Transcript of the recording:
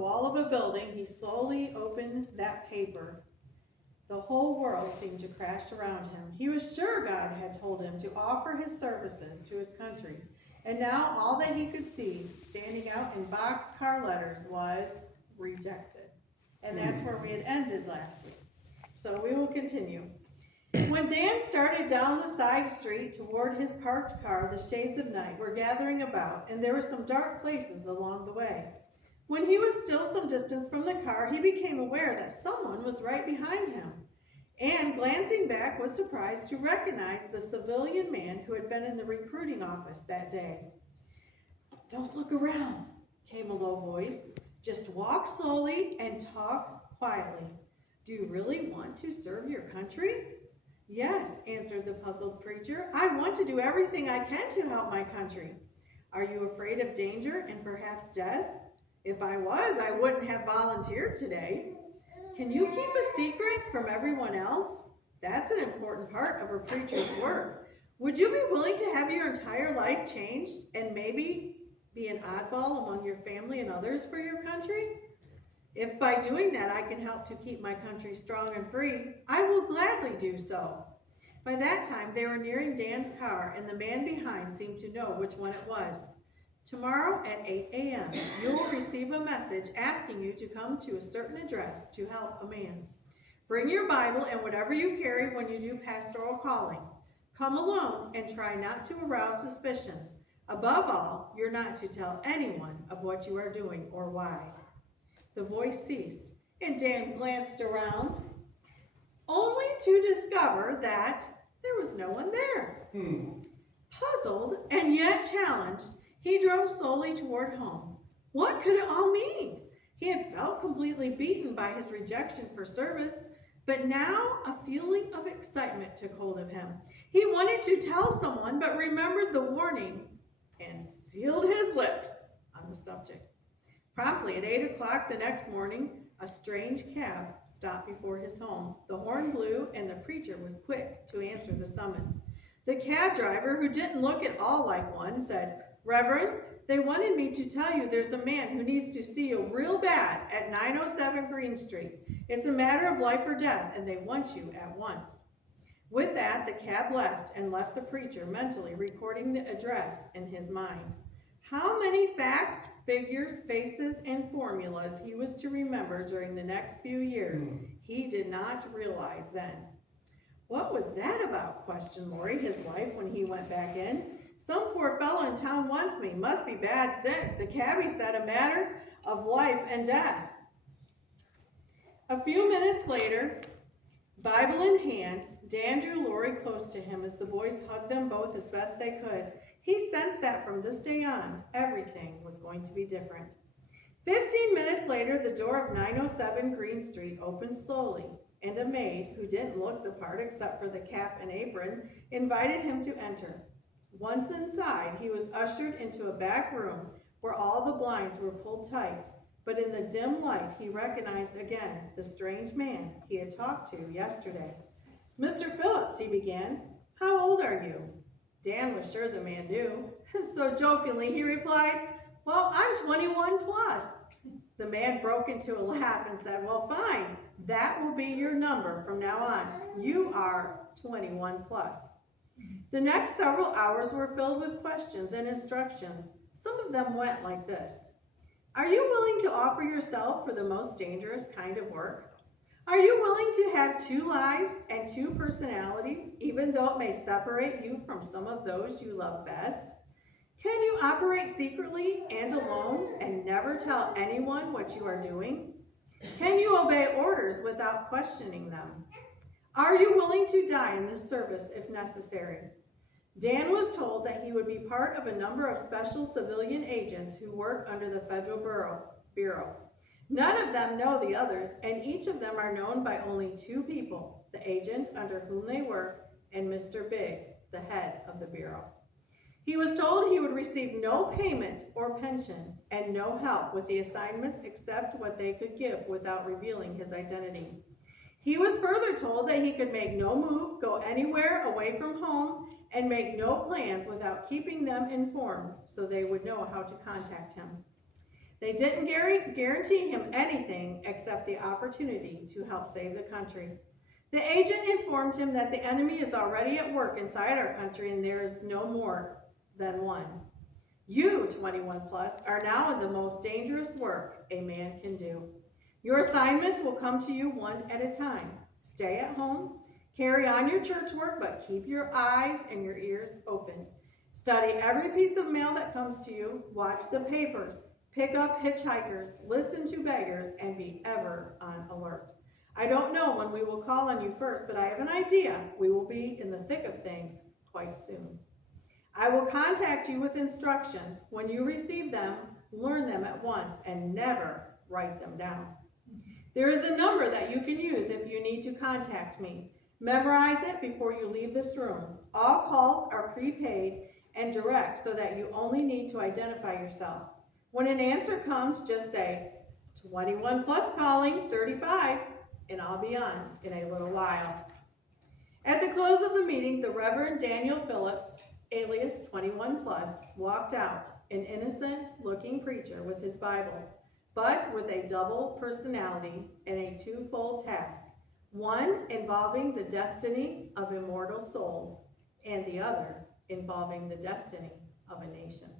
wall of a building, he slowly opened that paper. The whole world seemed to crash around him. He was sure God had told him to offer his services to his country. And now all that he could see, standing out in boxcar letters, was rejected. And that's where we had ended last week. So we will continue. When Dan started down the side street toward his parked car, the shades of night were gathering about, and there were some dark places along the way. When he was still some distance from the car, he became aware that someone was right behind him, and glancing back was surprised to recognize the civilian man who had been in the recruiting office that day. "Don't look around," came a low voice. "Just walk slowly and talk quietly. Do you really want to serve your country?" "Yes," answered the puzzled preacher. "I want to do everything I can to help my country." "Are you afraid of danger and perhaps death?" "If I was, I wouldn't have volunteered today." "Can you keep a secret from everyone else?" "That's an important part of a preacher's work." "Would you be willing to have your entire life changed and maybe be an oddball among your family and others for your country?" "If by doing that I can help to keep my country strong and free, I will gladly do so." By that time they were nearing Dan's car, and the man behind seemed to know which one it was. "Tomorrow at 8 a.m., you will receive a message asking you to come to a certain address to help a man. Bring your Bible and whatever you carry when you do pastoral calling. Come alone and try not to arouse suspicions. Above all, you're not to tell anyone of what you are doing or why." The voice ceased, and Dan glanced around, only to discover that there was no one there. Puzzled and yet challenged, he drove slowly toward home. What could it all mean? He had felt completely beaten by his rejection for service, but now a feeling of excitement took hold of him. He wanted to tell someone, but remembered the warning and sealed his lips on the subject. Promptly at 8 o'clock the next morning, a strange cab stopped before his home. The horn blew, and the preacher was quick to answer the summons. The cab driver, who didn't look at all like one, said, "Reverend, they wanted me to tell you there's a man who needs to see you real bad at 907 Green Street. It's a matter of life or death, and they want you at once." With that, the cab left the preacher mentally recording the address in his mind. How many facts, figures, faces, and formulas he was to remember during the next few years, he did not realize then. "What was that about?" questioned Lori, his wife, when he went back in. "Some poor fellow in town wants me. Must be bad sick. The cabbie said a matter of life and death." A few minutes later, Bible in hand, Dan drew Lori close to him as the boys hugged them both as best they could. He sensed that from this day on, everything was going to be different. 15 minutes later, the door of 907 Green Street opened slowly, and a maid, who didn't look the part except for the cap and apron, invited him to enter. Once inside, he was ushered into a back room where all the blinds were pulled tight, but in the dim light he recognized again the strange man he had talked to yesterday. "Mr. Phillips," he began, "how old are you?" Dan was sure the man knew, so jokingly he replied, "Well, I'm 21 plus." The man broke into a laugh and said, "Well, fine, that will be your number from now on. You are 21 plus." The next several hours were filled with questions and instructions. Some of them went like this. "Are you willing to offer yourself for the most dangerous kind of work? Are you willing to have 2 lives and 2 personalities, even though it may separate you from some of those you love best? Can you operate secretly and alone and never tell anyone what you are doing? Can you obey orders without questioning them? Are you willing to die in this service if necessary?" Dan was told that he would be part of a number of special civilian agents who work under the Federal Bureau. None of them know the others, and each of them are known by only 2 people, the agent under whom they work and Mr. Big, the head of the Bureau. He was told he would receive no payment or pension and no help with the assignments except what they could give without revealing his identity. He was further told that he could make no move, go anywhere away from home, and make no plans without keeping them informed so they would know how to contact him. They didn't guarantee him anything except the opportunity to help save the country. The agent informed him that the enemy is already at work inside our country and there is no more than one. You, 21 plus, are now in the most dangerous work a man can do. Your assignments will come to you one at a time. Stay at home, carry on your church work, but keep your eyes and your ears open. Study every piece of mail that comes to you, watch the papers, pick up hitchhikers, listen to beggars, and be ever on alert. I don't know when we will call on you first, but I have an idea we will be in the thick of things quite soon. I will contact you with instructions. When you receive them, learn them at once and never write them down. There is a number that you can use if you need to contact me. Memorize it before you leave this room. All calls are prepaid and direct so that you only need to identify yourself. When an answer comes, just say, 21 plus calling, 35, and I'll be on in a little while. At the close of the meeting, the Reverend Daniel Phillips, alias 21 plus, walked out, an innocent-looking preacher with his Bible, but with a double personality and a twofold task, one involving the destiny of immortal souls, and the other involving the destiny of a nation.